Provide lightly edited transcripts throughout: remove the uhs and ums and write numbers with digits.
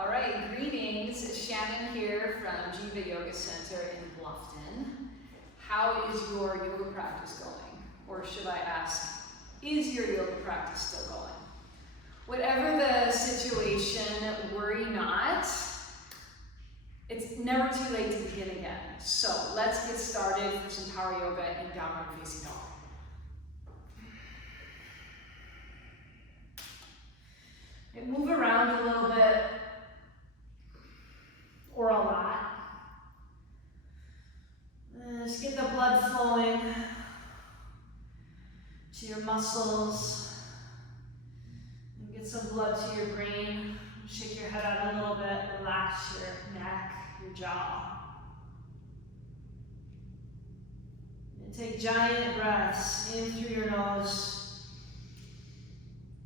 All right, greetings. Shannon here from Jiva Yoga Center in Bluffton. How is your yoga practice going? Or should I ask, is your yoga practice still going? Whatever the situation, worry not. It's never too late to begin again. So let's get started for some power yoga in downward facing dog. And move around a little bit, or a lot. Just get the blood flowing to your muscles. And get some blood to your brain. Shake your head out a little bit, relax your neck, your jaw. And take giant breaths in through your nose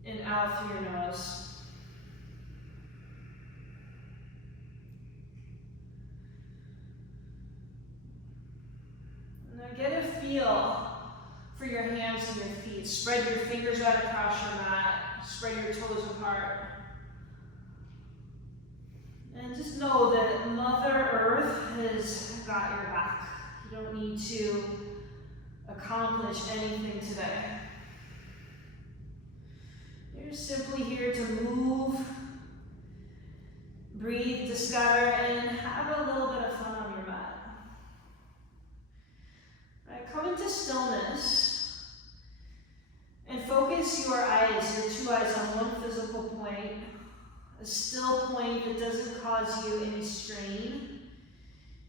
and out through your nose. Get a feel for your hands and your feet. Spread your fingers out across your mat. Spread your toes apart. And just know that Mother Earth has got your back. You don't need to accomplish anything today. You're simply here to move, breathe, discover, and have a little bit of fun on your mat. Come into stillness and focus your eyes, your two eyes, on one physical point, a still point that doesn't cause you any strain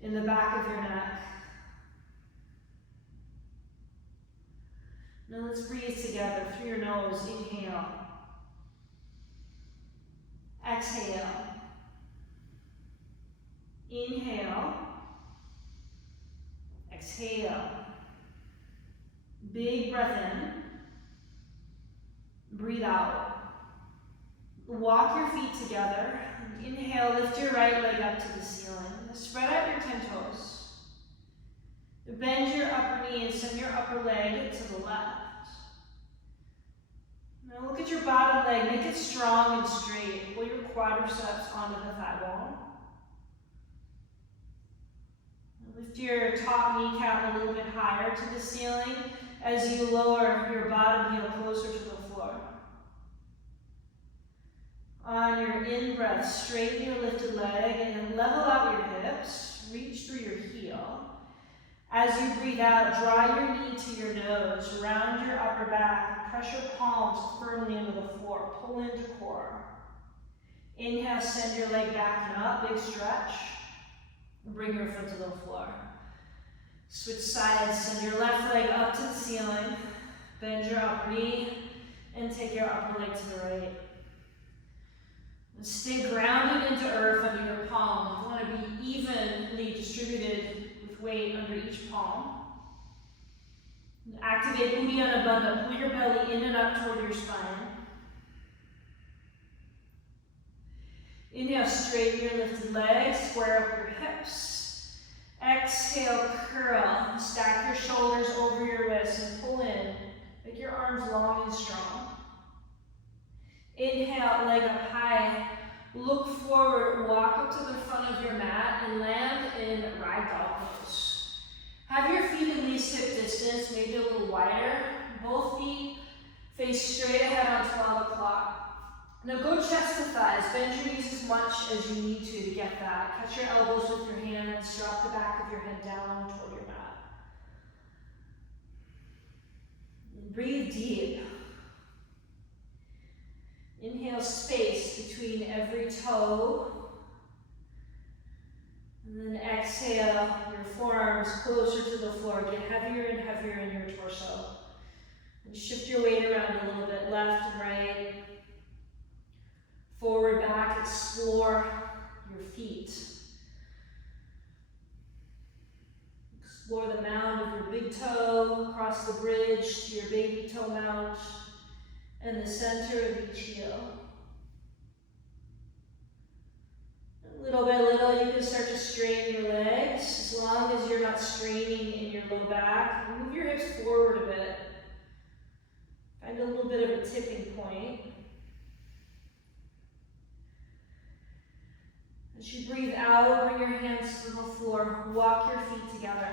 in the back of your neck. Now let's breathe together through your nose. Inhale. Exhale. Inhale. Exhale. Big breath in, breathe out. Walk your feet together. Inhale, lift your right leg up to the ceiling. Spread out your 10 toes. Bend your upper knee and send your upper leg to the left. Now look at your bottom leg, make it strong and straight. Pull your quadriceps onto the thigh wall. Lift your top kneecap a little bit higher to the ceiling as you lower your bottom heel closer to the floor. On your in-breath, straighten your lifted leg and level out your hips. Reach through your heel. As you breathe out, draw your knee to your nose, round your upper back, press your palms firmly into the floor. Pull into core. Inhale, send your leg back and up, big stretch. Bring your foot to the floor. Switch sides, send your left leg up to the ceiling, bend your upper knee, and take your upper leg to the right. And stay grounded into earth under your palm. You want to be evenly distributed with weight under each palm. And activate Uddiyana Bandha. Pull your belly in and up toward your spine. Inhale, straighten your lifted legs, square up your hips. Exhale, curl. Stack your shoulders over your wrists and pull in. Make your arms long and strong. Inhale, leg up high. Look forward, walk up to the front of your mat and land in ragdoll pose. Have your feet at least hip distance, maybe a little wider. Both feet face straight ahead on 12 o'clock. Now go chest to thighs, bend your knees as much as you need to get that. Catch your elbows with your hands, drop the back of your head down toward your mat. And breathe deep. Inhale, space between every toe. And then exhale, your forearms closer to the floor. Get heavier and heavier in your torso. And shift your weight around a little bit, left and right. Forward, back, explore your feet. Explore the mound of your big toe, across the bridge to your baby toe mount, and the center of each heel. Little by little, you can start to straighten your legs, as long as you're not straining in your low back. Move your hips forward a bit. Find a little bit of a tipping point. As you breathe out, bring your hands to the floor. Walk your feet together.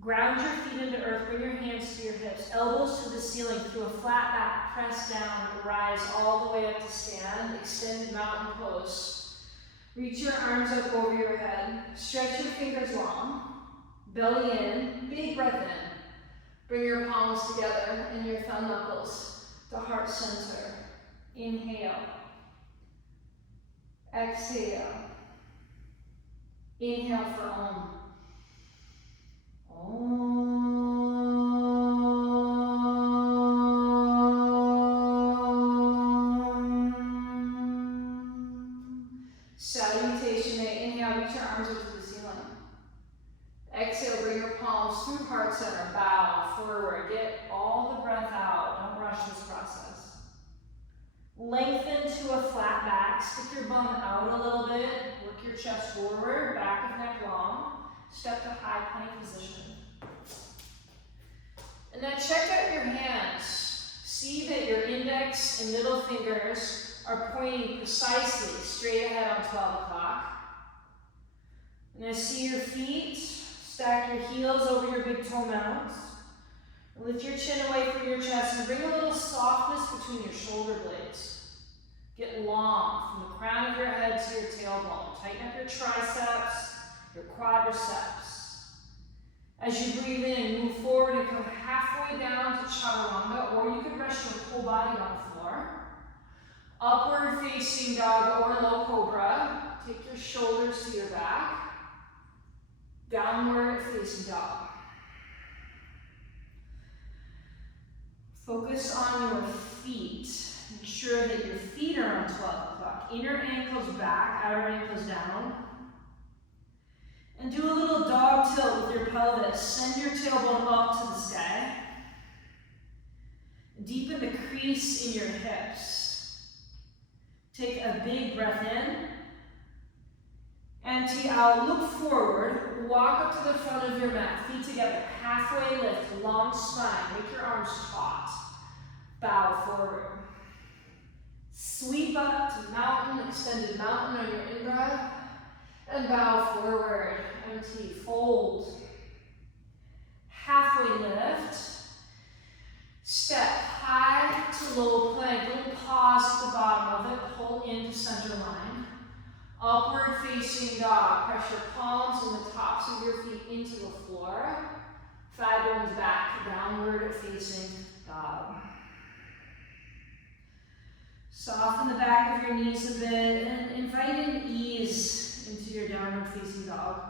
Ground your feet into earth. Bring your hands to your hips. Elbows to the ceiling. Through a flat back. Press down. Rise all the way up to stand. Extended mountain pose. Reach your arms up over your head. Stretch your fingers long. Belly in. Big breath in. Bring your palms together and your thumb knuckles to heart center. Inhale. Exhale. Inhale for Om. Salutation. Inhale, reach your arms up to the ceiling. Exhale, bring your palms through heart center. Bow forward. Get all the breath out. Don't rush this process. Lengthen to a flat back. Stick your bum out a little bit. Work your chest forward. Back of neck long. Step to high plank position. And then check out your hands. See that your index and middle fingers are pointing precisely straight ahead on 12 o'clock. And I see your feet. Stack your heels over your big toe mounds. Lift your chin away from your chest and bring a little softness between your shoulder blades. Get long from the crown of your head to your tailbone. Tighten up your triceps, your quadriceps. As you breathe in, move forward and come halfway down to chaturanga, or you could rest your whole body on the floor. Upward facing dog or low cobra. Take your shoulders to your back. Downward facing dog. Focus on your feet. Make sure that your feet are on 12 o'clock. Inner ankles back, outer ankles down. And do a little dog tilt with your pelvis. Send your tailbone up to the sky. Deepen the crease in your hips. Take a big breath in. Empty out, look forward, walk up to the front of your mat, feet together, halfway lift, long spine, make your arms taut, bow forward. Sweep up to mountain, extended mountain on your in-breath, and bow forward, empty, fold. Halfway lift, step high to low plank, little pause at the bottom of it, pull into center line. Upward facing dog. Press your palms and the tops of your feet into the floor. Thigh bones back. Downward facing dog. Soften the back of your knees a bit and invite in ease into your downward facing dog.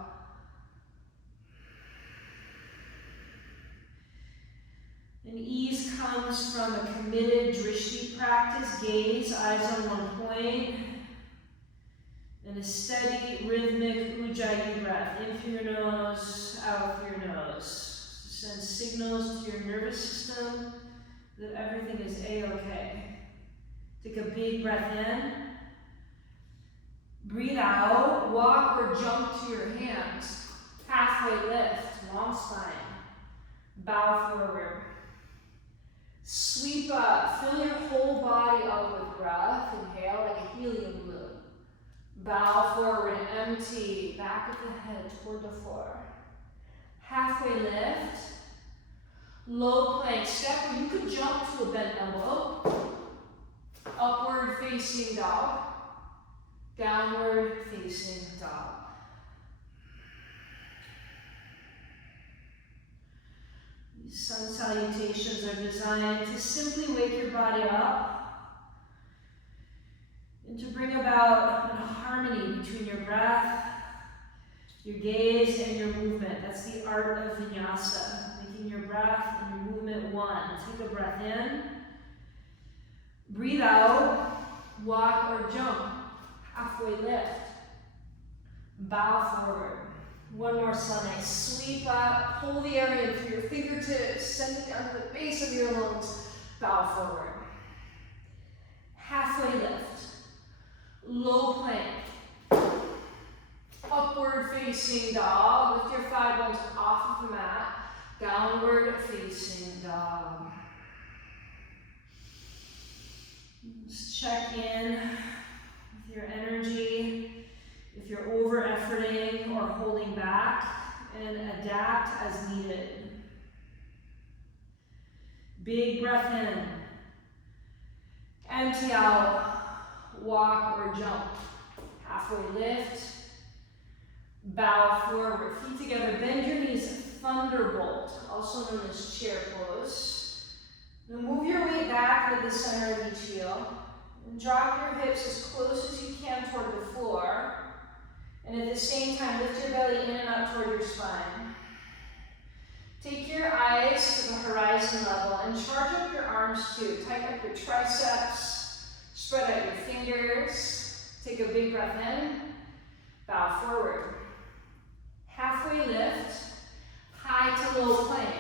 And ease comes from a committed drishti practice. Gaze, eyes on one point. And a steady, rhythmic ujjayi breath. In through your nose, out through your nose. Send signals to your nervous system that everything is a-okay. Take a big breath in. Breathe out. Walk or jump to your hands. Halfway lift, long spine. Bow forward. Sweep up. Fill your whole body up with breath. Inhale like a helium balloon. Bow forward, empty, back of the head toward the floor. Halfway lift, low plank step, or you could jump to a bent elbow. Upward facing dog, downward facing dog. These sun salutations are designed to simply wake your body up and to bring about a harmony between your breath, your gaze, and your movement. That's the art of vinyasa, making your breath and your movement one. Take a breath in, breathe out, walk or jump, halfway lift, bow forward. One more sunny. Sweep up, pull the air in through your fingertips, send it down to the base of your lungs, bow forward. Halfway lift. Low plank. Upward facing dog. Lift your thigh bones off of the mat. Downward facing dog. Just check in with your energy. or holding back, and adapt as needed. Big breath in. Empty out. Walk or jump. Halfway lift. Bow forward. Feet together. Bend your knees. Thunderbolt, also known as chair pose. Now move your weight back to the center of each heel. And drop your hips as close as you can toward the floor. And at the same time, lift your belly in and up toward your spine. Take your eyes to the horizon level and charge up your arms too. Tighten up your triceps. Spread out your fingers. Take a big breath in. Bow forward. Halfway lift. High to low plank.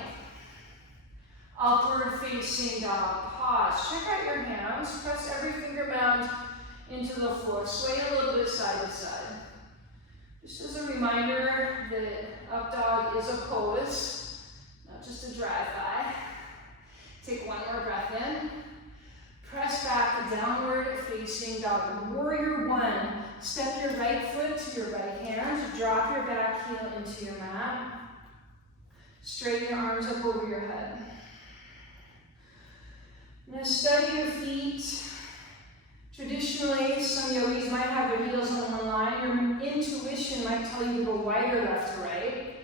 Upward facing dog. Pause. Check out your hands. Press every finger mound into the floor. Sway a little bit side to side. Just as a reminder that up dog is a pose, not just a drive-by. Take one more breath in. Press back, downward facing dog. Warrior one. Step your right foot to your right hand. Drop your back heel into your mat. Straighten your arms up over your head. Now study your feet. Traditionally, some yogis might have their heels on one line. Your intuition might tell you to go wider left to right,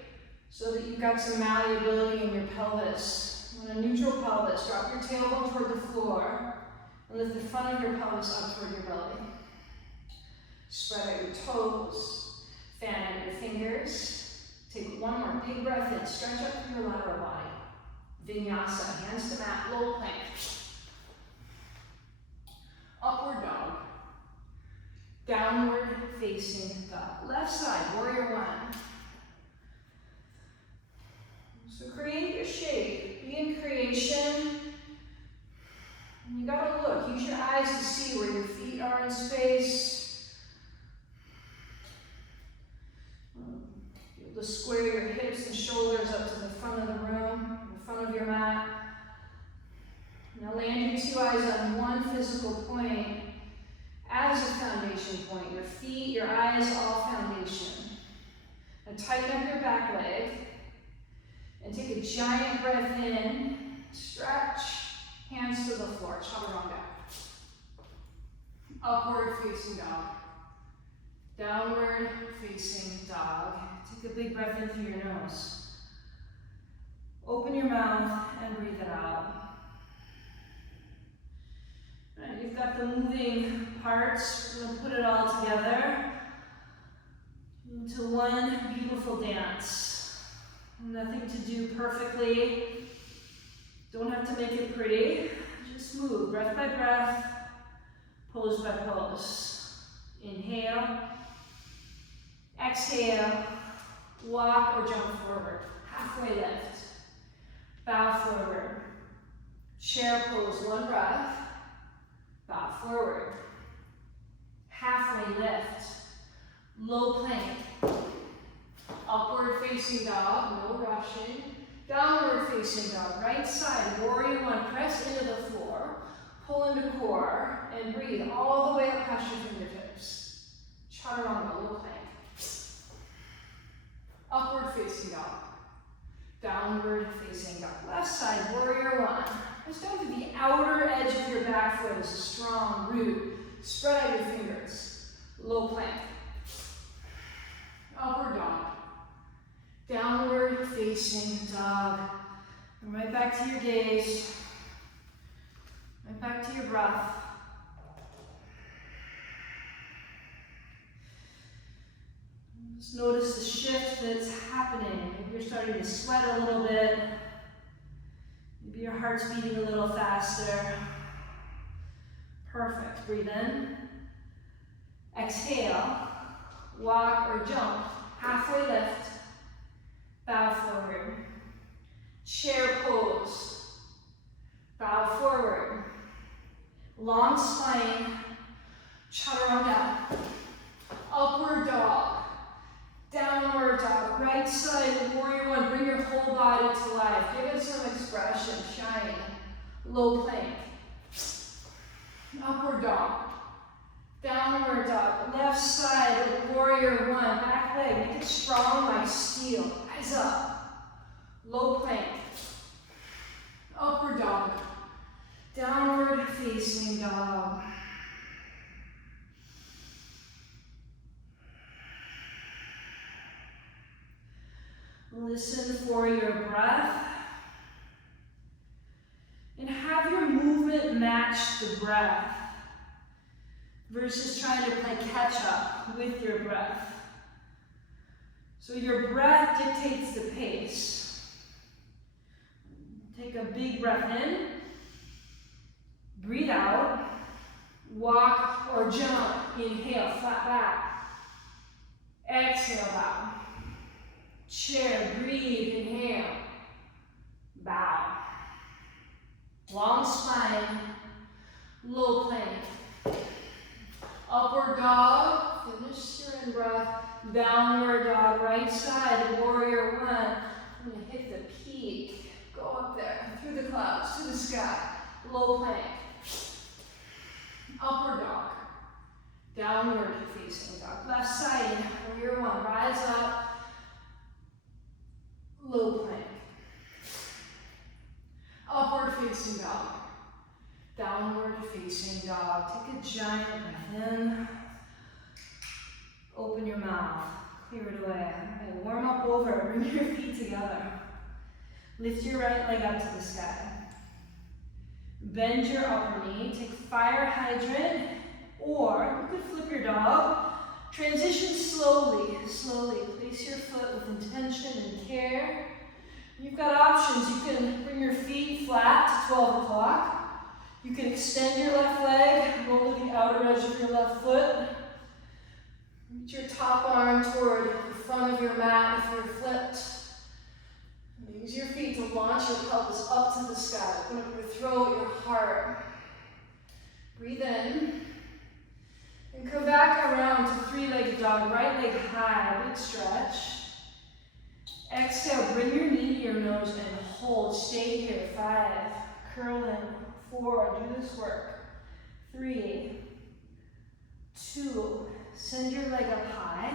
so that you've got some malleability in your pelvis. On a neutral pelvis, drop your tailbone toward the floor, and lift the front of your pelvis up toward your belly. Spread out your toes, fan out your fingers. Take one more big breath in, stretch up through your lateral body. Vinyasa, hands to mat, low plank. Upward dog. Downward facing dog. Left side, warrior one. So create your shape. Be in creation. And you gotta look. Use your eyes to see where your feet are in space. Be able to square your hips and shoulders up to the front of the room, the front of your mat. Now land your two eyes on one physical point as a foundation point. Your feet, your eyes, all foundation. Now tighten up your back leg and take a giant breath in. Stretch, hands to the floor, chaturanga. Upward facing dog. Downward facing dog. Take a big breath in through your nose. Open your mouth and breathe it out. Right, you've got the moving parts. We're going to put it all together into one beautiful dance. Nothing to do perfectly. Don't have to make it pretty. Just move breath by breath, pose by pose. Inhale. Exhale. Walk or jump forward. Halfway lift. Bow forward. Chair pose, one breath. Bow forward. Halfway lift. Low plank. Upward facing dog, no rushing. Downward facing dog, right side, warrior one. Press into the floor. Pull into core and breathe all the way up past your fingertips. Chaturanga, low plank. Upward facing dog. Downward facing dog. Left side, warrior one. Just down to the outer edge of your back foot is a strong root. Spread out your fingers. Low plank. Upward dog. Downward facing dog. And right back to your gaze. Right back to your breath. Just notice the shift that's happening. Maybe you're starting to sweat a little bit. Maybe your heart's beating a little faster. Perfect. Breathe in. Exhale. Walk or jump. Halfway lift. Bow forward. Chair pose. Bow forward. Long spine. Chaturanga. Upward dog. Downward dog. Right side, warrior one. Bring your whole body to life. Give it some expression. Shine. Low plank. Upward dog. Downward dog. Left side, warrior one. Back leg leg. Make it strong like steel. Rise up. Low plank. Upward dog. Downward facing dog. Listen for your breath. And have your movement match the breath versus trying to play catch up with your breath. So your breath dictates the pace. Take a big breath in. Breathe out. Walk or jump. Inhale, flat back. Exhale, bow. Chair, breathe, inhale. Bow. Long spine, low plank. Upward dog, finish your in-breath. Downward dog, right side, warrior one. I'm gonna hit the peak. Go up there, through the clouds, to the sky. Low plank. Upward dog. Downward facing dog. Left side, warrior one. Rise up. Low plank. Upward facing dog. Downward facing dog. Take a giant breath in. Open your mouth. Clear it away. Okay, warm up over. Bring your feet together. Lift your right leg up to the sky. Bend your upper knee. Take fire hydrant, or you could flip your dog. Transition slowly, slowly. Place your foot with intention and care. You've got options. You can bring your feet flat to 12 o'clock. You can extend your left leg, roll to the outer edge of your left foot. Reach your top arm toward the front of your mat if you're flipped. Use your feet to launch your pelvis up to the sky. Open up your throat, your heart. Breathe in. And come back around to three-legged dog. Right leg high, big stretch. Exhale, bring your knee to your nose and hold. Stay here. 5. Curl in. 4. Do this work. 3. 2. Send your leg up high.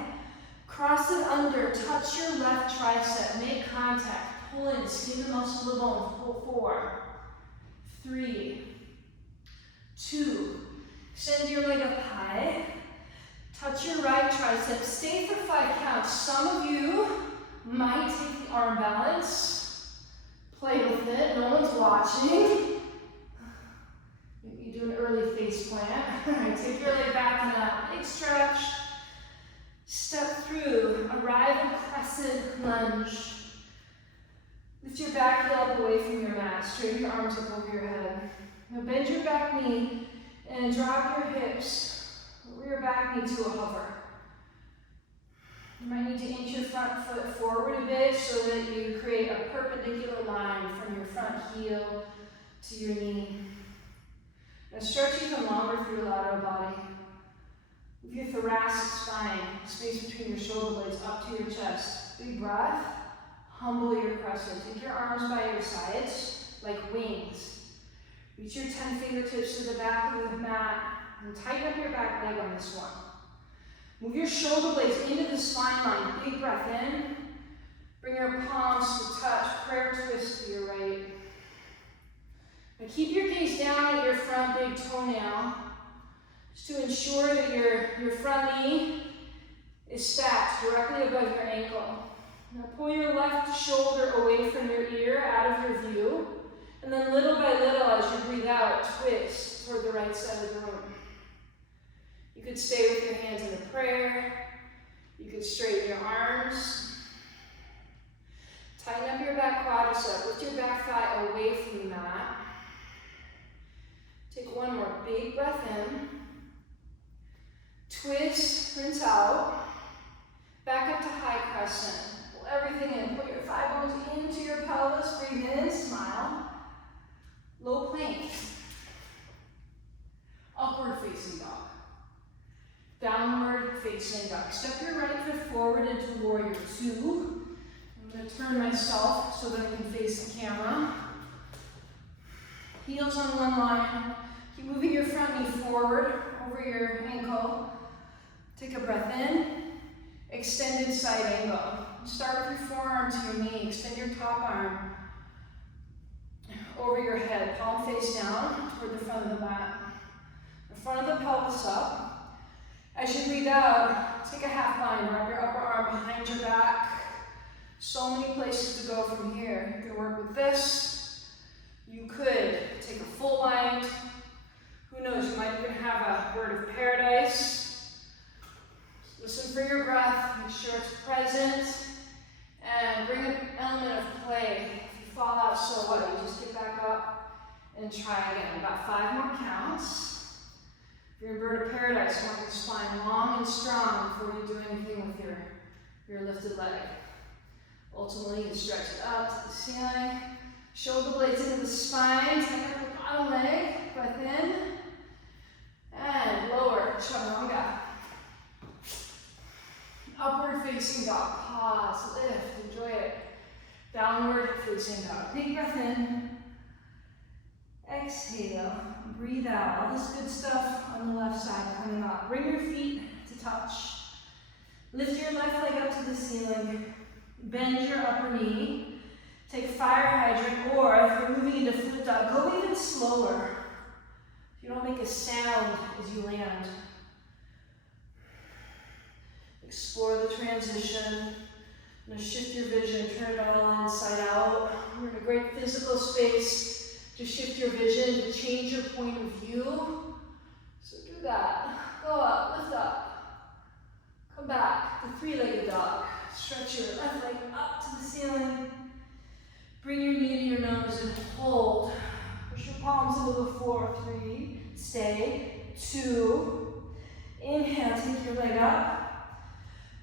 Cross it under. Touch your left tricep. Make contact. Pull in. Skin the muscle of the bone. Pull. 4. 3. 2. Send your leg up high. Touch your right tricep. Stay for 5 counts. Some of you might take the arm balance. Play with it. No one's watching. Maybe you do an early face plant. All right, take your leg back and up. Big stretch. Step through. Arrive in crescent lunge. Lift your back heel up away from your mat. Straighten your arms up over your head. Now bend your back knee and drop your hips. Lower your back knee to a hover. You might need to inch your front foot forward a bit so that you create a perpendicular line from your front heel to your knee. Now stretch even longer for your lateral body. Move your thoracic spine, space between your shoulder blades up to your chest. Big breath. Humble your crescent. Take your arms by your sides like wings. Reach your 10 fingertips to the back of the mat and tighten up your back leg on this one. Move your shoulder blades into the spine line. Big breath in. Bring your palms to touch. Prayer twist to your right. Now keep your gaze down at your front big toenail just to ensure that your front knee is stacked directly above your ankle. Now pull your left shoulder away from your ear, out of your view. And then little by little, as you breathe out, twist toward the right side of the room. You could stay with your hands in a prayer. You could straighten your arms. Tighten up your back quadricep. Lift your back thigh away from the mat. Take one more big breath in. Twist, rinse out. Back up to high crescent. Pull everything in. Put your thigh bones into your pelvis. Breathe in, smile. Low plank. Upward facing dog. Downward facing dog. Step your right foot forward into warrior 2. I'm going to turn myself so that I can face the camera. Heels on one line. Keep moving your front knee forward over your ankle. Take a breath in. extended side angle. Start with your forearm to your knee. Extend your top arm over your head. Palm face down toward the front of the mat. The front of the pelvis up. As you breathe out, take a half bind. Wrap your upper arm behind your back. So many places to go from here. You can work with this. You could take a full bind. Who knows, you might even have a word of paradise. Listen for your breath, make sure it's present, and bring an element of play. If you fall out, so what? You just get back up and try again. About 5 more counts. For your bird of paradise, you want your spine long and strong before you do anything with your lifted leg. Ultimately, you stretch it up to the ceiling. Shoulder blades into the spine. Tighten up the bottom leg. Breath in. And lower. Chaturanga. Upward facing dog. Pause. Lift. Enjoy it. Downward facing dog. Big breath in. Exhale. Breathe out. All this good stuff on the left side coming up. Bring your feet to touch. Lift your left leg up to the ceiling. Bend your upper knee. Take fire hydrant, or if you're moving into flip dog, go even slower. You don't make a sound as you land. Explore the transition. Now shift your vision, turn it all inside out. You're in a great physical space to shift your vision, to change your point of view. So do that. Go up, lift up. Come back, the 3-legged dog. Stretch your left leg up to the ceiling. Bring your knee to your nose and hold. Push your palms into the floor. 3, stay. 2, inhale, take your leg up.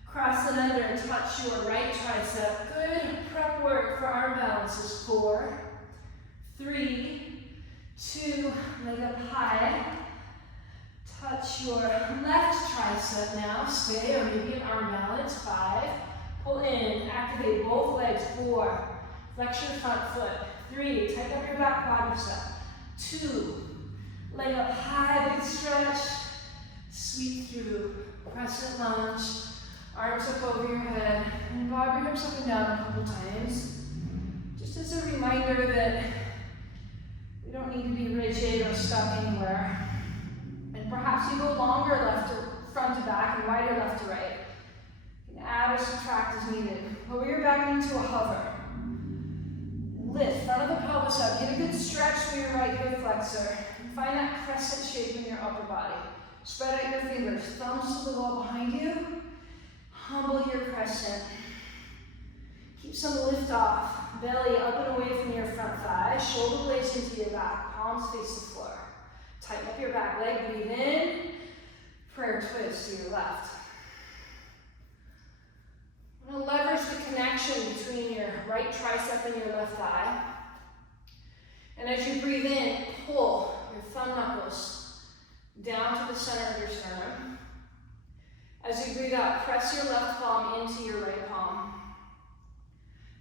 Cross it under and touch your right tricep. Good prep work for arm balances. 4, 3, 2, leg up high. Touch your left tricep now. Stay, or maybe an arm balance. 5, pull in, activate both legs. 4, flex your front foot. 3, tighten up your back quadricep. 2, leg up high, big stretch. Sweep through, crescent lunge. Arms up over your head. And bob your hips up and down a couple times. Just as a reminder that we don't need to be rigid or stuck anywhere. And perhaps you go longer left to front to back and wider left to right. You can add or subtract as needed. Lower your back into a hover. Lift, front of the pelvis up. Get a good stretch through your right hip flexor. And find that crescent shape in your upper body. Spread out your fingers, thumbs to the wall behind you. Humble your crescent. Keep some lift off. Belly up and away from your front thighs. Shoulder blades into your back. Palms face the floor. Tighten up your back leg. Breathe in. Prayer twist to your left. I'm going to leverage the connection between your right tricep and your left thigh. And as you breathe in, pull your thumb knuckles down to the center of your sternum. As you breathe out, press your left palm into your right palm.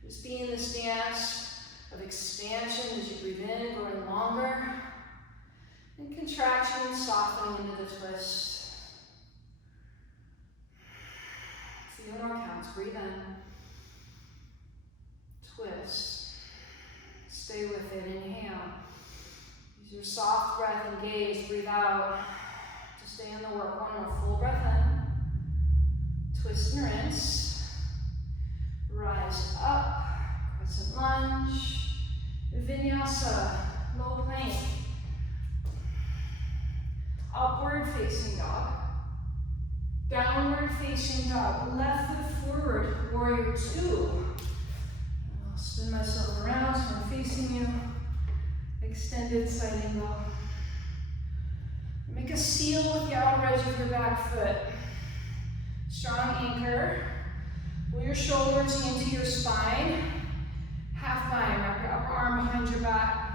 Just be in this dance of expansion as you breathe in, growing longer, and contraction, softening into the twist. 3 more counts. Breathe in. Twist. Stay with it. Inhale. Use your soft breath and gaze. Breathe out to stay in the work. 1 more full breath in. Twist and rinse. Rise up. Crescent lunge. Vinyasa. Low plank. Upward facing dog. Downward facing dog. Left foot forward. Warrior 2. I'll spin myself around so I'm facing you. Extended side angle. Make a seal with the outer edge of your back foot. Strong anchor. Pull your shoulders into your spine. Half bind. Wrap your upper arm behind your back.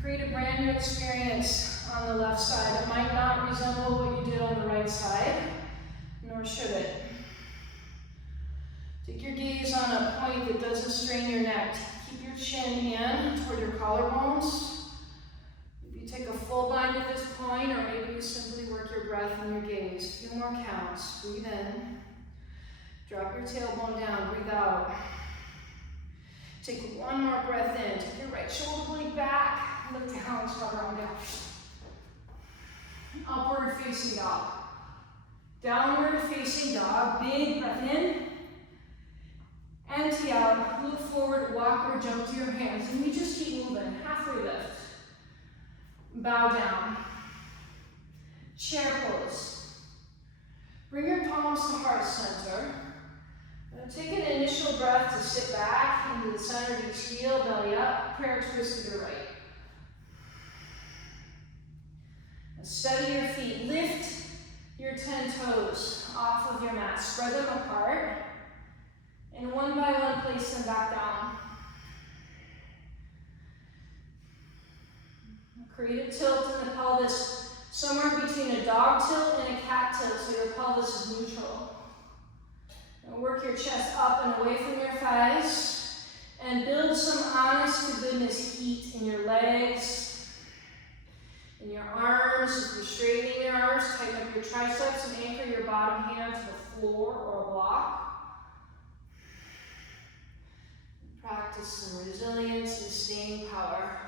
Create a brand new experience on the left side. It might not resemble what you did on the right side, nor should it. Take your gaze on a point that doesn't strain your neck. Keep your chin in toward your collarbones. If you take a full bind at this point, or maybe you simply work your breath and your gaze. Feel 2 more counts. Breathe in. Drop your tailbone down. Breathe out. Take 1 more breath in. Take your right shoulder blade back. Lift your hands, around down. Upward facing dog. Downward facing dog. Big breath in. Empty out. Look forward, walk or jump to your hands. And we just keep moving. Halfway lift. Bow down. Chair pose. Bring your palms to heart center. Now take an initial breath to sit back into the center of each heel, belly up, prayer twist to your right. Now steady your feet. Lift your 10 toes off of your mat. Spread them apart. And one by one, place them back down. Create a tilt in the pelvis, somewhere between a dog tilt and a cat tilt, so your pelvis is neutral. And work your chest up and away from your thighs, and build some honest to goodness heat in your legs, in your arms. If you're straightening your arms, tighten up your triceps and anchor your bottom hand to the floor or a block. Practice some resilience and staying power.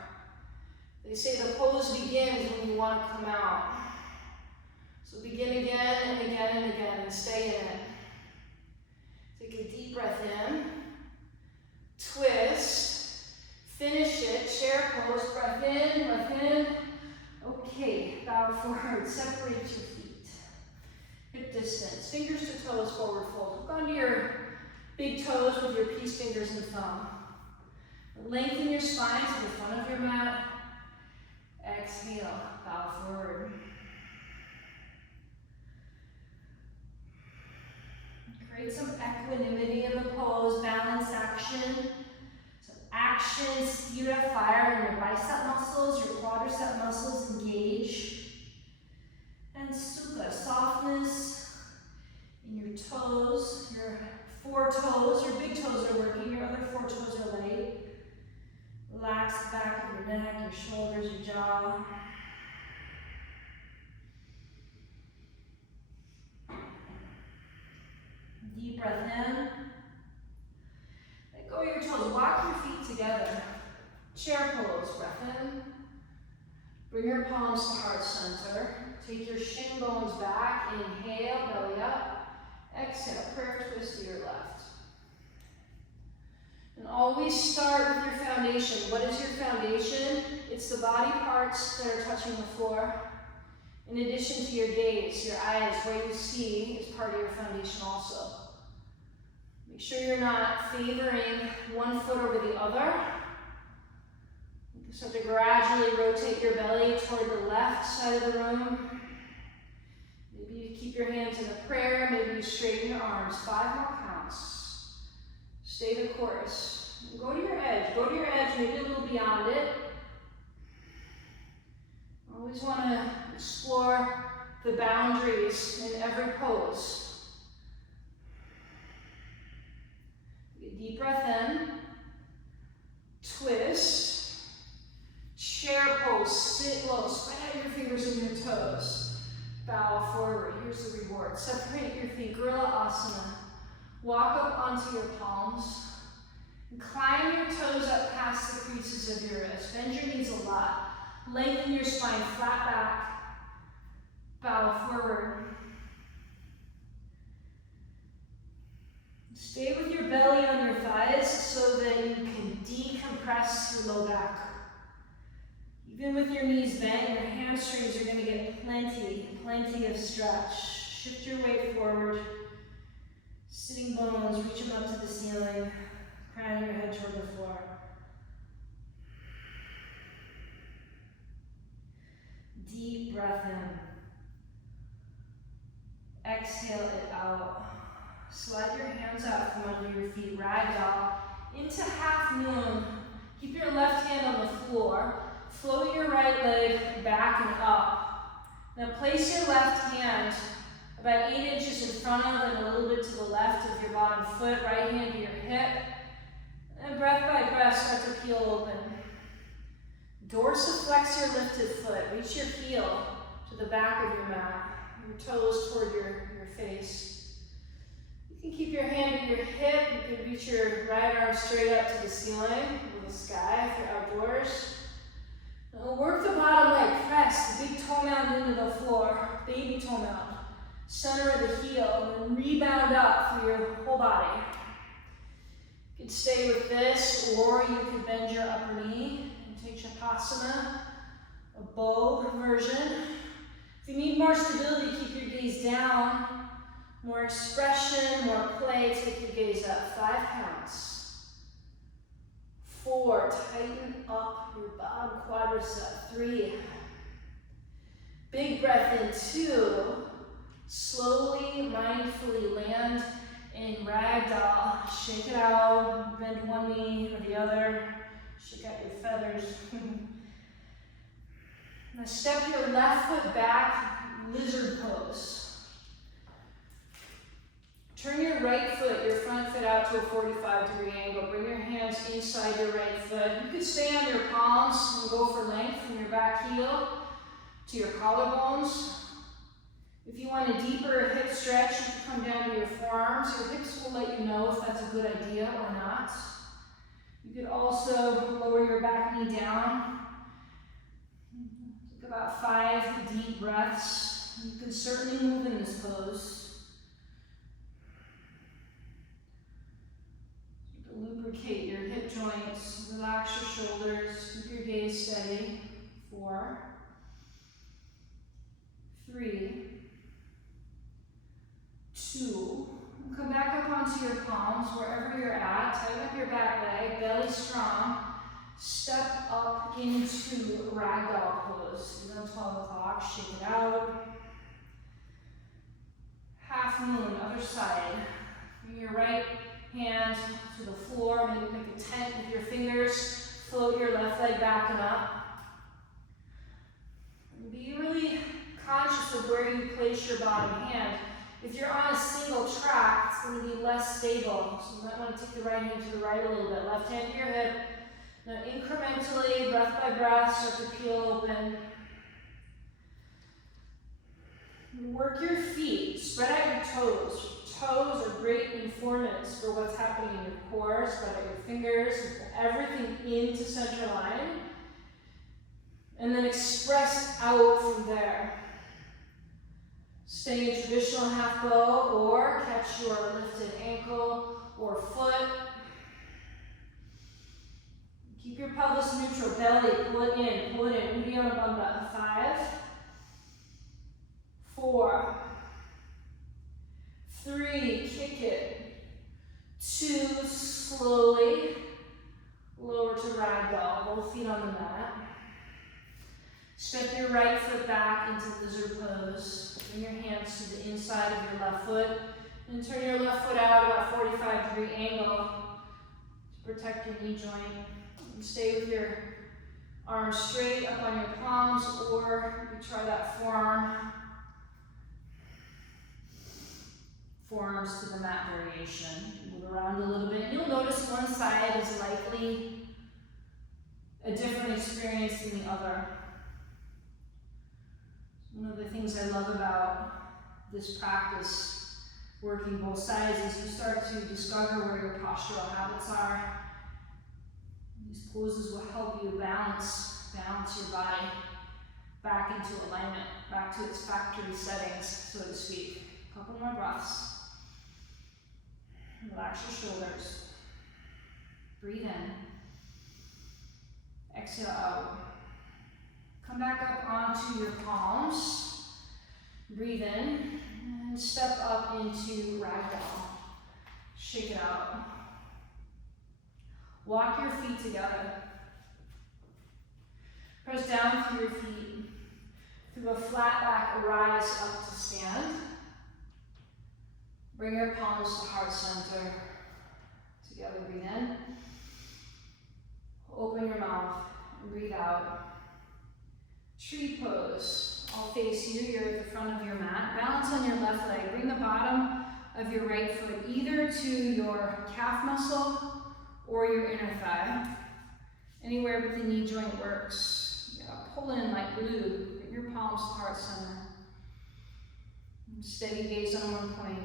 They say the pose begins when you want to come out. So begin again and again and again and stay in it. Take a deep breath in. Twist. Finish it. Chair pose. Breath in, breath in. Okay, bow forward. Separate your feet. Hip distance. Fingers to toes, forward fold. Hook onto your big toes with your peace fingers and thumb. Lengthen your spine to the front of your mat. Exhale, bow forward. Create some equanimity in the pose, balance action. Some action, speed of fire in your bicep muscles, your quadricep muscles engage. And sukha, softness in your toes, your 4 toes, your big toes are working, your other 4 toes are light. Relax the back of your neck, your shoulders, your jaw. Deep breath in. Let go of your toes. Walk your feet together. Chair pose. Breath in. Bring your palms to heart center. Take your shin bones back. Inhale, belly up. Exhale, prayer twist to your left. And always start with your foundation. What is your foundation? It's the body parts that are touching the floor. In addition to your gaze, your eyes, what you see is part of your foundation also. Make sure you're not favoring one foot over the other. You start to gradually rotate your belly toward the left side of the room. Maybe you keep your hands in a prayer. Maybe you straighten your arms. 5 more counts. Stay the course. Go to your edge. Go to your edge, maybe a little beyond it. Always want to explore the boundaries in every pose. Take a deep breath in. Twist. Chair pose. Sit low. Spread out your fingers and your toes. Bow forward. Here's the reward. Separate your feet. Gorilla Asana. Walk up onto your palms. And climb your toes up past the creases of your wrists. Bend your knees a lot. Lengthen your spine, flat back. Bow forward. Stay with your belly on your thighs so that you can decompress your low back. Even with your knees bent, your hamstrings are going to get plenty of stretch. Shift your weight forward. Sitting bones, reach them up to the ceiling. Crown your head toward the floor. Deep breath in. Exhale it out. Slide your hands out from under your feet. Ragdoll into half moon. Keep your left hand on the floor. Float your right leg back and up. Now place your left hand about 8 inches in front of and a little bit to the left of your bottom foot. Right hand to your hip. And breath by breath, start to peel open. Dorsiflex your lifted foot. Reach your heel to the back of your mat. your toes toward your face. You can keep your hand at your hip. You can reach your right arm straight up to the ceiling or the sky if you're outdoors. Now work the bottom leg, press the big toe mound into the floor, baby toe mound. Center of the heel, and then rebound up through your whole body. You could stay with this, or you could bend your upper knee and take Shavasana, a bow version. If you need more stability, keep your gaze down. More expression, more play, take your gaze up. 5 counts. 4, tighten up your bottom quadricep. 3, big breath in. 2, slowly, mindfully land in ragdoll. Shake it out, bend one knee or the other. Shake out your feathers. Now step your left foot back, lizard pose. Turn your right foot, your front foot out to a 45-degree angle. Bring your hands inside your right foot. You could stay on your palms and go for length from your back heel to your collarbones. If you want a deeper hip stretch, you can come down to your forearms. Your hips will let you know if that's a good idea or not. You could also lower your back knee down. Take about 5 deep breaths. You can certainly move in this pose. Lubricate your hip joints, relax your shoulders, keep your gaze steady. 4, 3, 2, come back up onto your palms wherever you're at. Tighten up your back leg, belly strong. Step up into ragdoll pose. You're on 12 o'clock, shake it out. Half moon, other side. Bring your right hand to the floor, maybe make a tent with your fingers. Float your left leg back and up. And be really conscious of where you place your bottom hand. If you're on a single track, it's going to be less stable. So you might want to take the right hand to the right a little bit. Left hand to your hip. Now incrementally, breath by breath, start to peel open. Work your feet. Spread out your toes. Toes are great informants for what's happening in your core. Spread out your fingers, everything into center line. And then express out from there. Stay in traditional half bow or catch your lifted ankle or foot. Keep your pelvis neutral, belly, pull it in, Uddiyana Bandha. 5, 4, 3, kick it. 2, slowly lower to ragdoll, both feet on the mat. Step your right foot back into lizard pose. Bring your hands to the inside of your left foot and turn your left foot out about 45-degree angle to protect your knee joint. And stay with your arms straight up on your palms, or you try that forearms to the mat variation. Move around a little bit. You'll notice one side is likely a different experience than the other. One of the things I love about this practice, working both sides, is you start to discover where your postural habits are. These poses will help you balance your body back into alignment, back to its factory settings, so to speak. A couple more breaths. Relax your shoulders. Breathe in. Exhale out. Come back up onto your palms. Breathe in and step up into ragdoll. Shake it out. Walk your feet together. Press down through your feet. Through a flat back, rise up to stand. Bring your palms to heart center. Together, breathe in. Open your mouth and breathe out. Tree pose. I'll face you. You're at the front of your mat. Balance on your left leg. Bring the bottom of your right foot either to your calf muscle or your inner thigh. Anywhere but the knee joint works. Pull in like glue. Bring your palms to heart center. Steady gaze on one point.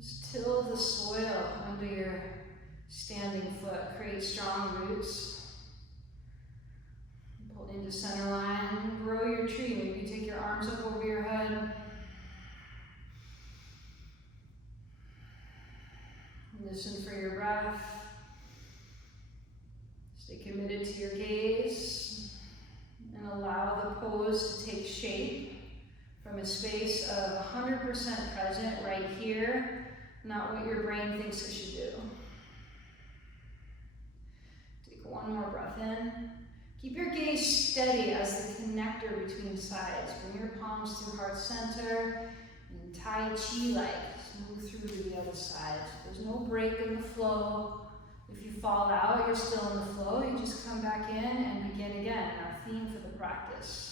Just till the soil under your standing foot. Create strong roots. Pull into center line. Grow your tree. Maybe take your arms up over your head. Listen for your breath. Stay committed to your gaze. And allow the pose to take shape from a space of 100% present right here, not what your brain thinks it should do. Take one more breath in. Keep your gaze steady as the connector between sides. Bring your palms to heart center and Tai Chi-like. Move through to the other side. There's no break in the flow. If you fall out, you're still in the flow. You just come back in and begin again. Our theme for the practice.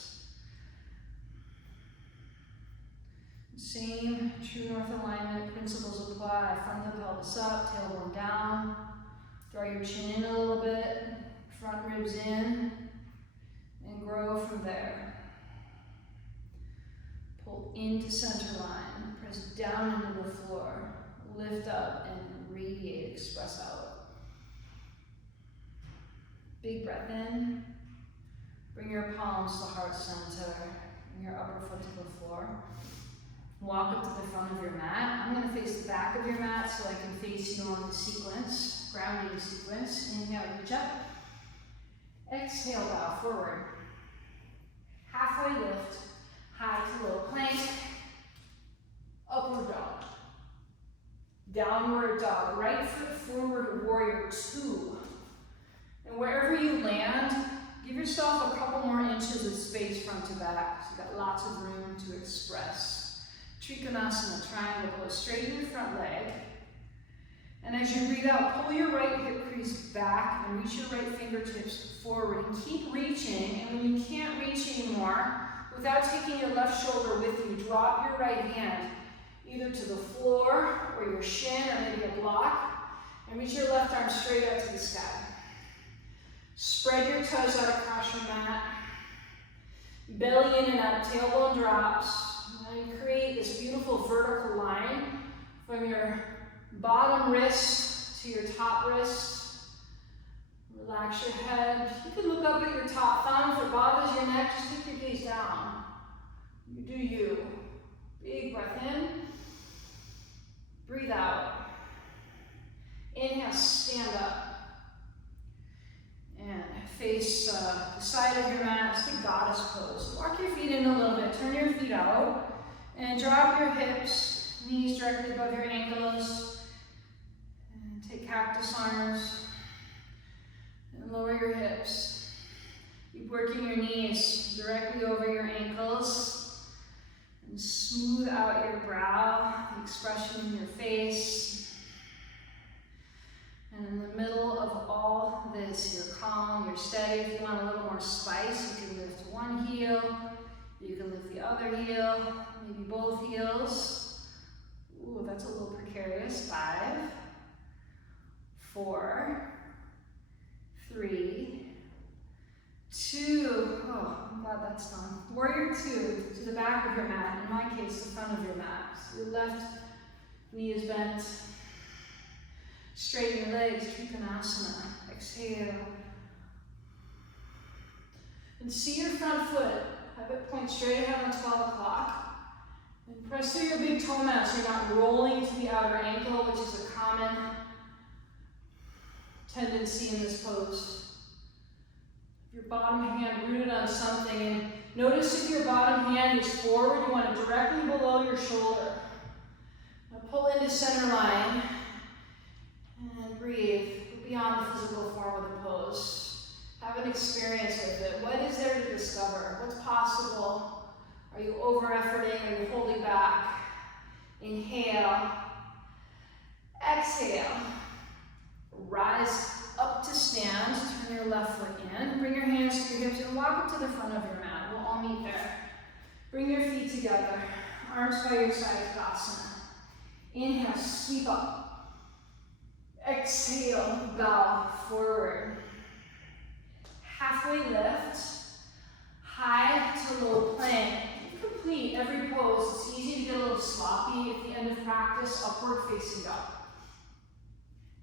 Same true north alignment principles apply. Front of the pelvis up, tailbone down. Draw your chin in a little bit. Front ribs in. And grow from there. Pull into center line. Press down into the floor. Lift up and radiate, express out. Big breath in. Bring your palms to heart center. Bring your upper foot to the floor. Walk up to the front of your mat. I'm going to face the back of your mat so I can face you on the sequence, grounding sequence. Inhale, reach up. Exhale, bow forward. Halfway lift, high to low plank. Upward dog. Downward dog. Right foot forward, warrior two. And wherever you land, give yourself a couple more inches of space front to back. So you've got lots of room to express. Trikonasana, triangle pose. Straighten your front leg. And as you breathe out, pull your right hip crease back and reach your right fingertips forward. And keep reaching. And when you can't reach anymore, without taking your left shoulder with you, drop your right hand either to the floor or your shin or maybe a block. And reach your left arm straight out to the sky. Spread your toes out across your mat. Belly in and out, tailbone drops. Now you create this beautiful vertical line from your bottom wrist to your top wrist. Relax your head. You can look up at your top thumb. If it bothers your neck, just take your gaze down. You do you. Big breath in. Breathe out. Inhale, stand up. And face the side of your mat. It's the goddess pose. Walk your feet in a little bit. Turn your feet out. And drop your hips, knees directly above your ankles. And take cactus arms. And lower your hips. Keep working your knees directly over your ankles. And smooth out your brow, the expression in your face. And in the middle of all this, you're calm, you're steady. If you want a little more spice, you can lift one heel. You can lift the other heel, maybe both heels. Ooh, that's a little precarious. 5, 4, 3, 2. Oh, I'm glad that's done. Warrior two, to the back of your mat. In my case, the front of your mat. So your left knee is bent. Straighten your legs, Trikonasana. Exhale. And see your front foot. Have it point straight ahead on 12 o'clock. And press through your big toe mat so you're not rolling to the outer ankle, which is a common tendency in this pose. Your bottom hand rooted on something, and notice if your bottom hand is forward, you want it directly below your shoulder. Now pull into center line and breathe beyond the physical form of the pose. Have an experience with it. What is there to discover? What's possible? Are you over-efforting? Are you holding back? Inhale. Exhale. Rise up to stand. Turn your left foot in. Bring your hands to your hips and walk up to the front of your mat. We'll all meet there. Bring your feet together. Arms by your side, Tadasana. Inhale, sweep up. Exhale, bow forward. Halfway lift, high to low plank. Complete every pose. It's easy to get a little sloppy at the end of practice. Upward facing dog.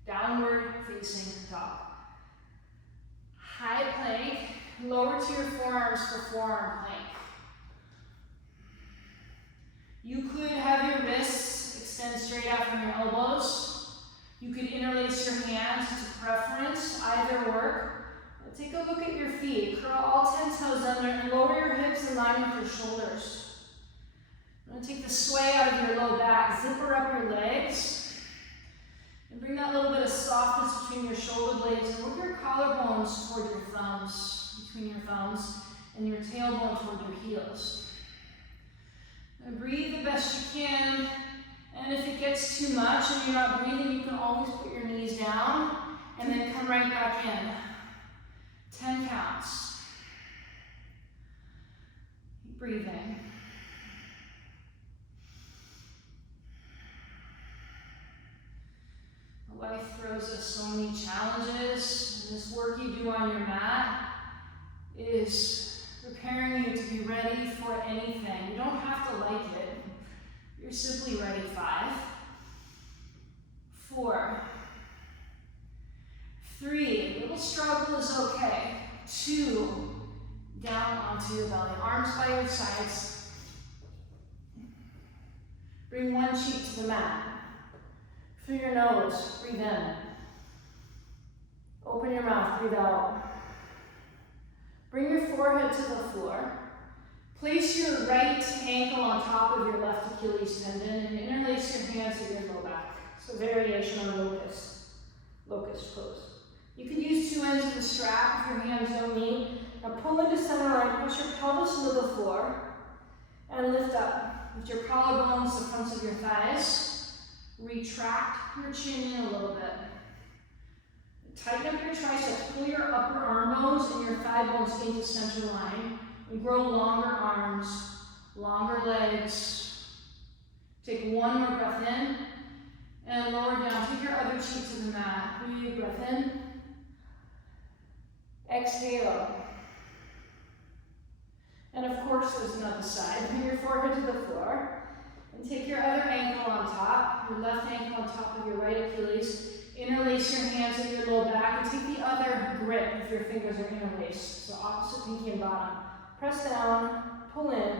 Downward facing dog. High plank. Lower to your forearms for forearm plank. You could have your wrists extend straight out from your elbows. You could interlace your hands to preference. Either work. Take a look at your feet. Curl all 10 toes under and lower your hips in line with your shoulders. I'm going to take the sway out of your low back. Zipper up your legs. And bring that little bit of softness between your shoulder blades and work your collarbones toward your thumbs, between your thumbs, and your tailbone toward your heels. And breathe the best you can. And if it gets too much and you're not breathing, you can always put your knees down and then come right back in. 10 counts. Keep breathing. Life throws us so many challenges, and this work you do on your mat is preparing you to be ready for anything. You don't have to like it. You're simply ready. 5, 4, 3, little struggle is okay. 2, down onto your belly, arms by your sides. Bring one cheek to the mat. Through your nose, breathe in. Open your mouth, breathe out. Bring your forehead to the floor. Place your right ankle on top of your left Achilles tendon and interlace your hands at your low back. So variation on locust pose. You can use 2 ends of the strap if your hands don't meet. Now pull into center line, push your pelvis into the floor, and lift up. With your collarbones, the fronts of your thighs. Retract your chin in a little bit. Tighten up your triceps, pull your upper arm bones and your thigh bones into center line, and grow longer arms, longer legs. Take one more breath in, and lower down. Take your other cheek to the mat. Breathe, breath in. Exhale. And of course, there's another side. Bring your forehead to the floor. And take your other ankle on top, your left ankle on top of your right Achilles. Interlace your hands at your low back and take the other grip if your fingers are interlaced. So opposite pinky and bottom. Press down, pull in,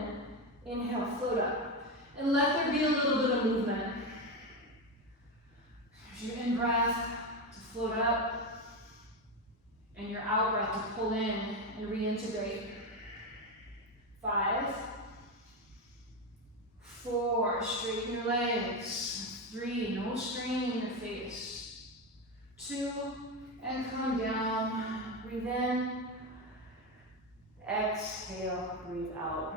inhale, float up. And let there be a little bit of movement. Here's your in-breath to float up, and your out-breath to pull in and reintegrate. 5, 4, straighten your legs. 3, no strain in your face. 2, and come down. Breathe in. Exhale, breathe out.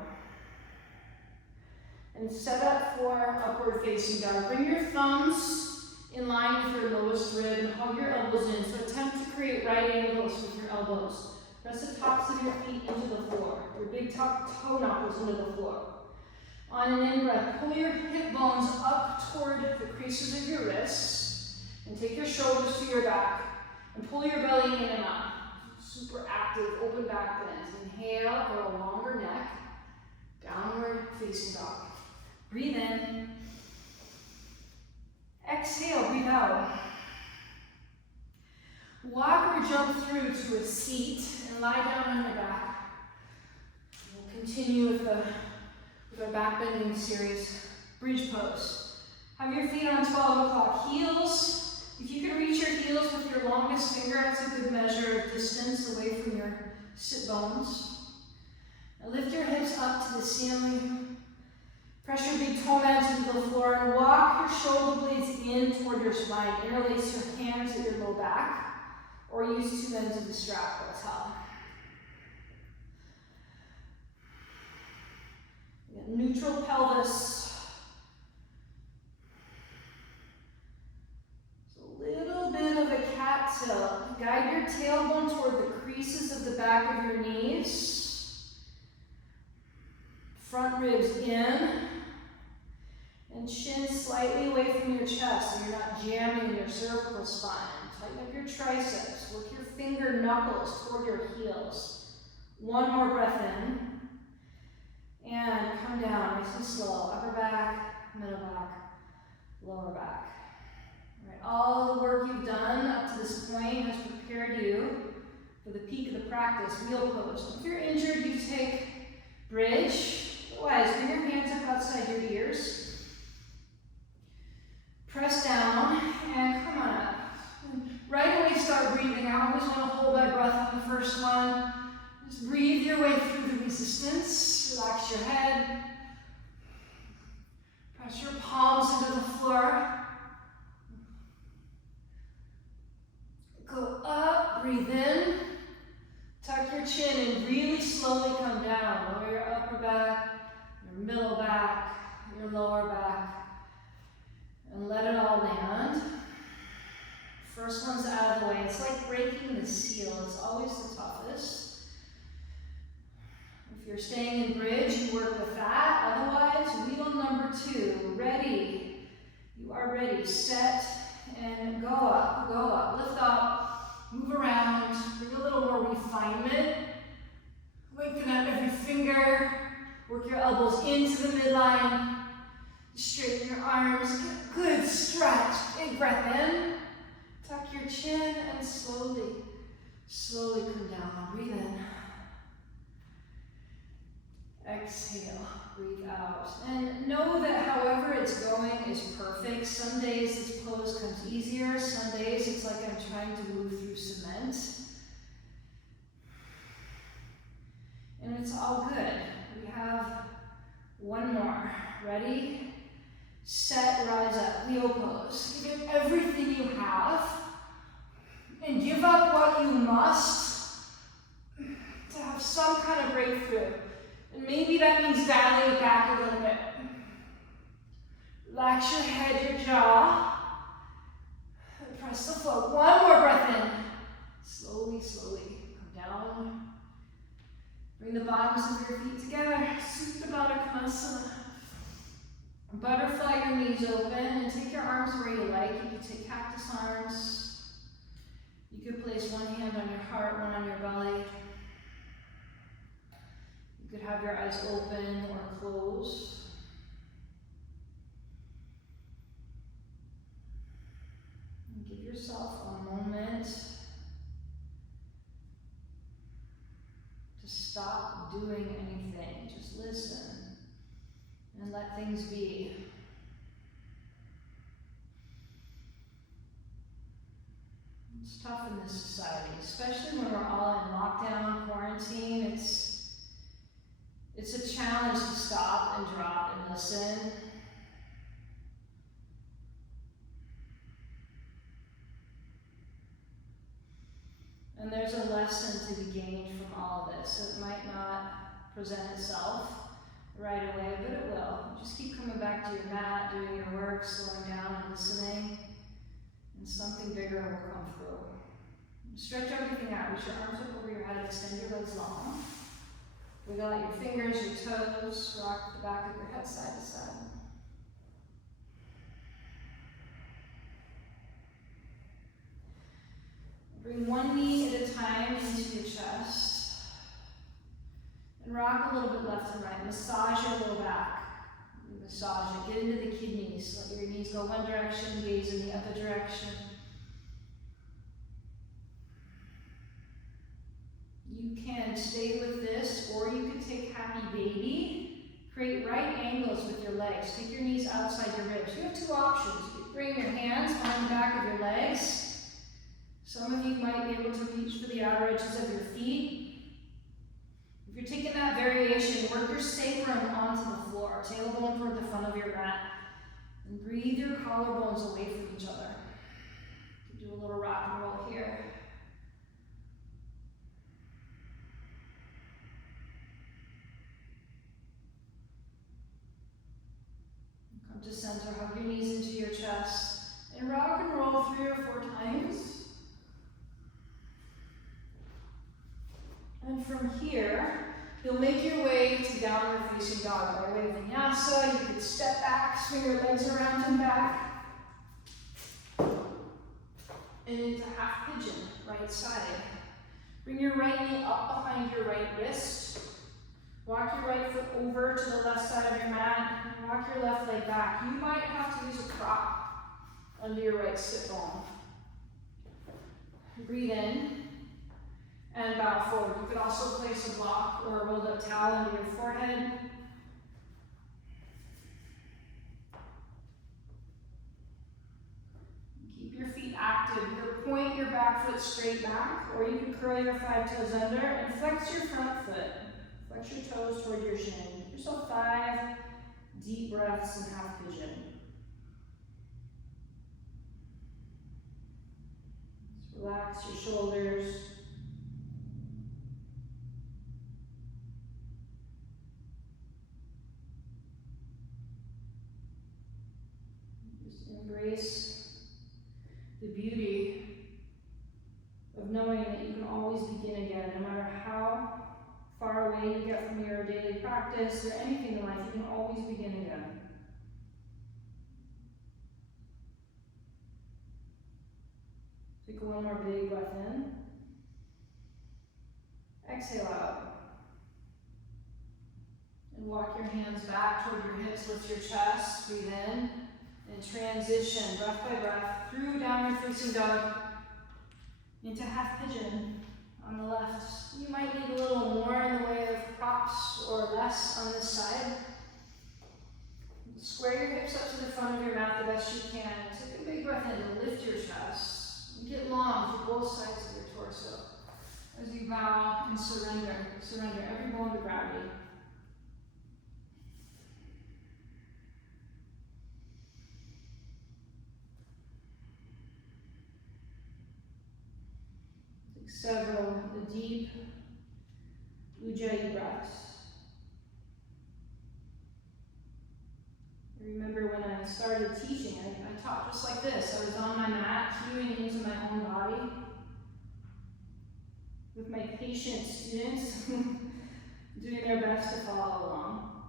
And set up for upward facing dog. Bring your thumbs in line with your lowest rib and hug your elbows in. So attempt to create right angles with your elbows. Press the tops of your feet into the floor. Your big top toe knuckles into the floor. On an in-breath, pull your hip bones up toward the creases of your wrists and take your shoulders to your back and pull your belly in and up. Super active, open back bend. Inhale, grow a longer neck. Downward facing dog. Breathe in. Exhale, breathe out. Walk or jump through to a seat and lie down on your back. We'll continue with our back bending series. Bridge pose. Have your feet on 12 o'clock heels. If you can reach your heels with your longest finger, that's a good measure of distance away from your sit bones. Now lift your hips up to the ceiling. Press your big toe pads into the floor and walk your shoulder blades in toward your spine. Interlace your hands at your low back or use 2 ends of the strap or towel. Neutral pelvis. So a little bit of a cat tilt. Guide your tailbone toward the creases of the back of your knees. Front ribs in. And chin slightly away from your chest so you're not jamming your cervical spine. Tighten up your triceps. Work your finger knuckles toward your heels. One more breath in. And come down. nice and slow. Upper back, middle back, lower back. All right, all the work you've done up to this point has prepared you for the peak of the practice, wheel pose. If you're injured, you take bridge. Otherwise, bring your hands up outside your ears. Press down and come on up. Right away, start breathing. I always want to hold my breath on the first one. Just breathe your way through the resistance. Relax your head. Press your palms into the floor. Go up, breathe in. Tuck your chin and really slowly come down. Lower your upper back, your middle back, your lower back. And let it all land. First one's out of the way. It's like breaking the seal. It's always the toughest. If you're staying in bridge, you work with that. Otherwise, wheel number 2. Ready. You are ready. Set and go up. Go up. Lift up. Move around. Bring a little more refinement. Lengthen out every finger. Work your elbows into the midline. Straighten your arms. Good stretch. Big breath in. Tuck your chin and slowly come down. Breathe in. Exhale. Breathe out. And know that however it's going is perfect. Some days this pose comes easier. Some days it's like I'm trying to move through cement. And it's all good. We have one more. Ready? Set, rise up, wheel pose. Give it everything you have and give up what you must to have some kind of breakthrough. And maybe that means dialing it back a little bit. Relax your head, your jaw. And press the floor. One more breath in. Slowly come down. Bring the bottoms of your feet together. Supta Baddha Konasana. Butterfly your knees open and take your arms where you like. You could take cactus arms. You could place one hand on your heart, one on your belly. You could have your eyes open or closed. And give yourself a moment to stop doing anything. Just listen. And let things be. It's tough in this society, especially when we're all in lockdown, quarantine. It's a challenge to stop and drop and listen. And there's a lesson to be gained from all of this. It might not present itself right away, but it will. Just keep coming back to your mat, doing your work, slowing down and listening, and something bigger will come through. Stretch everything out. Reach your arms up over your head, extend your legs long. Wiggle out your fingers, your toes, rock the back of your head side to side. Bring one knee at a time into your chest. And rock a little bit left and right. Massage your low back. Massage it. Get into the kidneys. Let your knees go one direction, gaze in the other direction. You can stay with this, or you could take happy baby. Create right angles with your legs. Take your knees outside your ribs. You have 2 options. You can bring your hands behind the back of your legs. Some of you might be able to reach for the outer edges of your feet. If you're taking that variation, work your sacrum onto the floor, tailbone toward the front of your mat, and breathe your collarbones away from each other. You can do a little rock and roll here. Come to center, hug your knees into your chest, and rock and roll 3 or 4 times. And from here, you'll make your way to downward facing dog. By way of vinyasa, you could step back, swing your legs around and back, and into half pigeon, right side. Bring your right knee up behind your right wrist. Walk your right foot over to the left side of your mat. back. You might have to use a prop under your right sit bone. Breathe in and bow forward. You could also place a block or a rolled up towel under your forehead. Keep your feet active. Either point your back foot straight back, or you can curl your 5 toes under and flex your front foot. Flex your toes toward your shin. Give yourself 5 deep breaths in half pigeon. Just relax your shoulders. Just embrace the beauty of knowing that you can always begin again, no matter how far away you get from your daily practice or anything in life, you can always begin again. Take one more big breath in. Exhale out. And walk your hands back toward your hips, lift your chest, breathe in, and transition breath by breath through downward facing dog into half pigeon on the left. You might need a little more in the way of props or less on this side. Square your hips up to the front of your mat the best you can. Take a big breath in to lift your chest. Get long through both sides of your torso as you bow and surrender. Surrender every bone to gravity. Take several deep Ujjayi breaths. I remember when I started teaching, I taught just like this. I was on my mat, cueing into my own body with my patient students doing their best to follow along.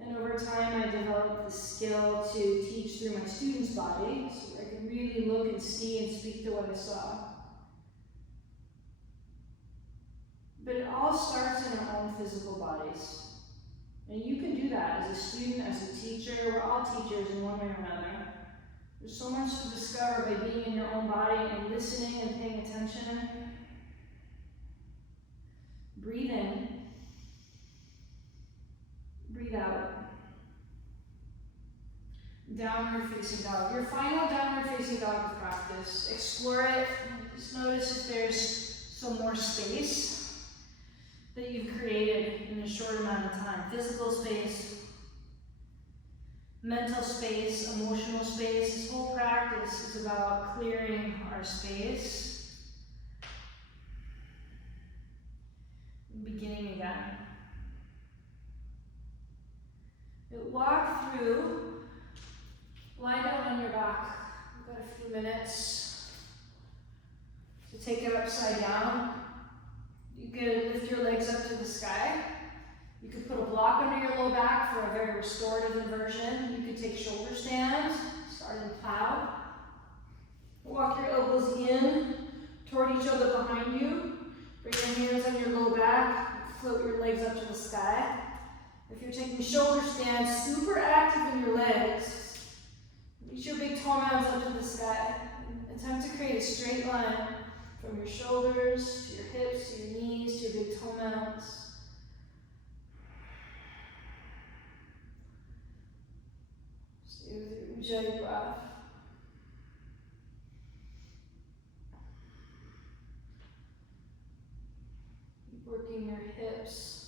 And over time, I developed the skill to teach through my students' body, so I could really look and see and speak to what I saw. But it all starts in our own physical bodies. And you can do that as a student, as a teacher. We're all teachers in one way or another. There's so much to discover by being in your own body and listening and paying attention. Breathe in. Breathe out. Downward facing dog. Your final downward facing dog of practice. Explore it. Just notice if there's some more space that you've created in a short amount of time. Physical space, mental space, emotional space. This whole practice is about clearing our space and beginning again. Walk through, lie down on your back. We've got a few minutes to take it upside down. You could lift your legs up to the sky. You could put a block under your low back for a very restorative inversion. You could take shoulder stand, start in plow. Walk your elbows in toward each other behind you. Bring your hands on your low back. Float your legs up to the sky. If you're taking shoulder stand, super active in your legs. Reach your big toe mounds up to the sky. Attempt to create a straight line from your shoulders to your hips, to your knees, to your big toe mounts. Stay with your Ujjayi breath. Keep working your hips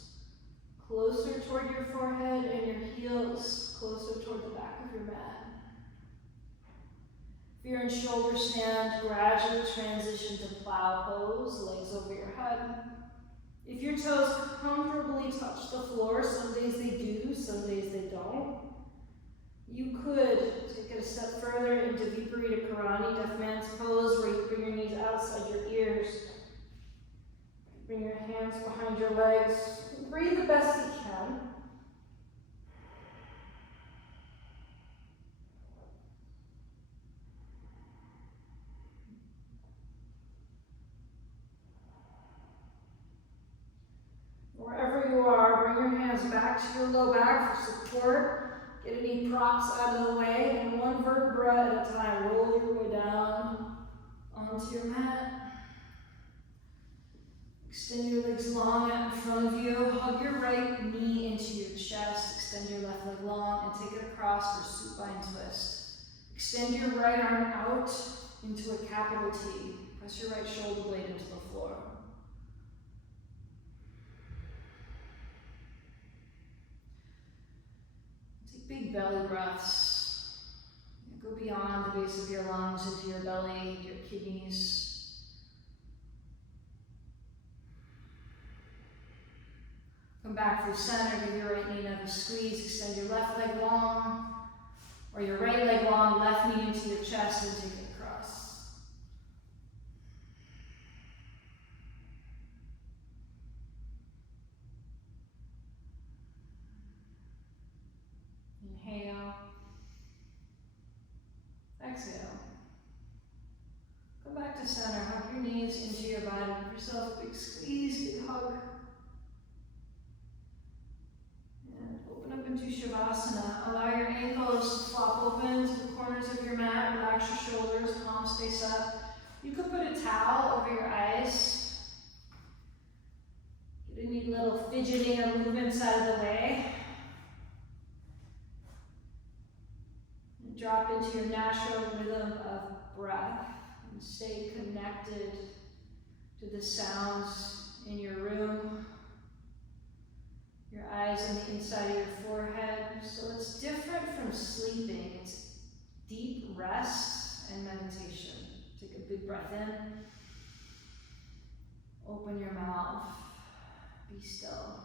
closer toward your forehead and your heels closer toward the back of your mat. If you're in shoulder stand, gradually transition to plow pose, legs over your head. If your toes comfortably touch the floor, some days they do, some days they don't. You could take it a step further into Viparita Karani, deaf man's pose, where you bring your knees outside your ears. Bring your hands behind your legs. Breathe the best you can. Wherever you are, bring your hands back to your low back for support. Get any props out of the way, and one vertebra at a time. Roll your way down onto your mat. Extend your legs long out in front of you. Hug your right knee into your chest. Extend your left leg long and take it across for supine twist. Extend your right arm out into a capital T. Press your right shoulder blade into the floor. Take big belly breaths. Go beyond the base of your lungs into your belly, your kidneys. Come back through center, give your right knee another squeeze, extend your left leg long, or your right leg long, left knee into your chest and take it across. Inhale. Exhale. Come back to center, hug your knees into your body, give yourself a big squeeze, big hug. Open up into Shavasana. Allow your ankles to flop open to the corners of your mat. Relax your shoulders, palms face up. You could put a towel over your eyes. Get any little fidgeting or movements out of the way. And drop into your natural rhythm of breath. And stay connected to the sounds in your room. Your eyes on the inside of your forehead. So it's different from sleeping. It's deep rest and meditation. Take a big breath in. Open your mouth. Be still.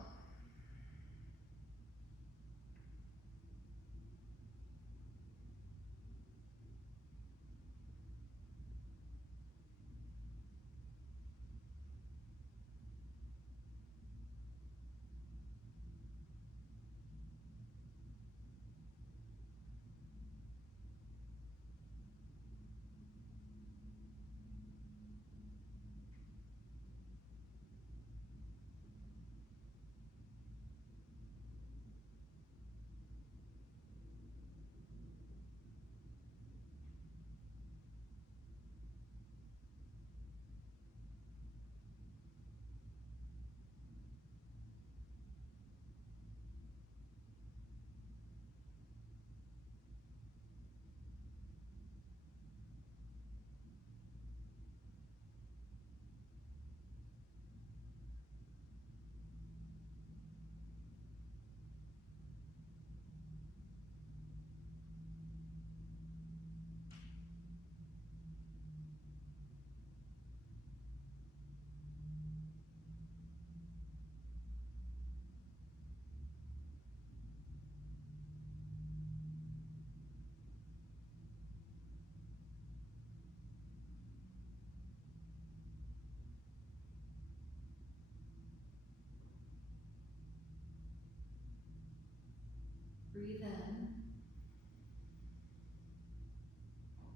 Breathe in.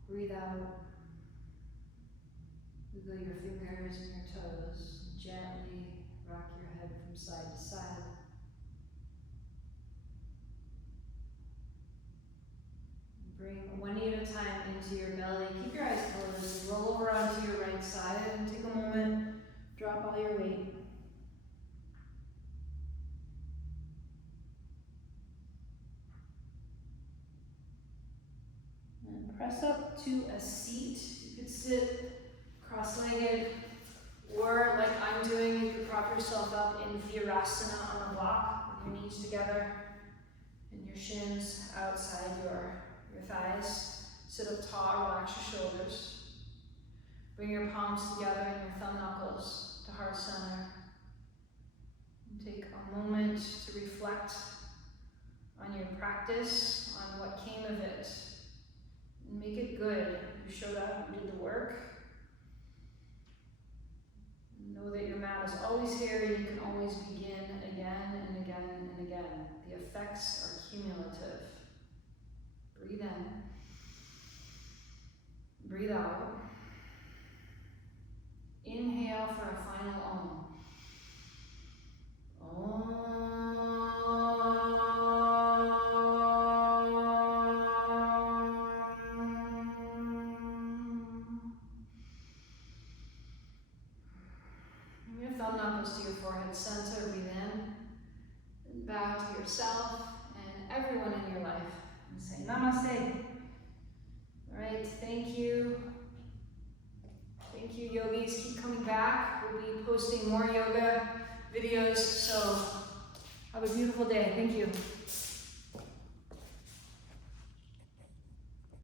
Breathe out. Wiggle your fingers and your toes. Gently rock your head from side to side. Bring one knee at a time into your belly. Keep your eyes closed. Roll over onto your right side and take a moment. Drop all your weight. And press up to a seat. You could sit cross-legged, or like I'm doing, you could prop yourself up in virasana on a block with your knees together and your shins outside your thighs. Sit up tall, relax your shoulders. Bring your palms together and your thumb knuckles to heart center. And take a moment to reflect on your practice, on what came of it. And make it good. You showed up, you did the work. Know that your mat is always here and you can always begin again and again and again. The effects are cumulative. Breathe in. Breathe out. Inhale for a final Om. Om. Your thumb knuckles to your forehead center, breathe in. And bow to yourself and everyone in your life. And say namaste. Alright, thank you. Thank you, yogis. Keep coming back. We'll be posting more yoga videos, so have a beautiful day. Thank you.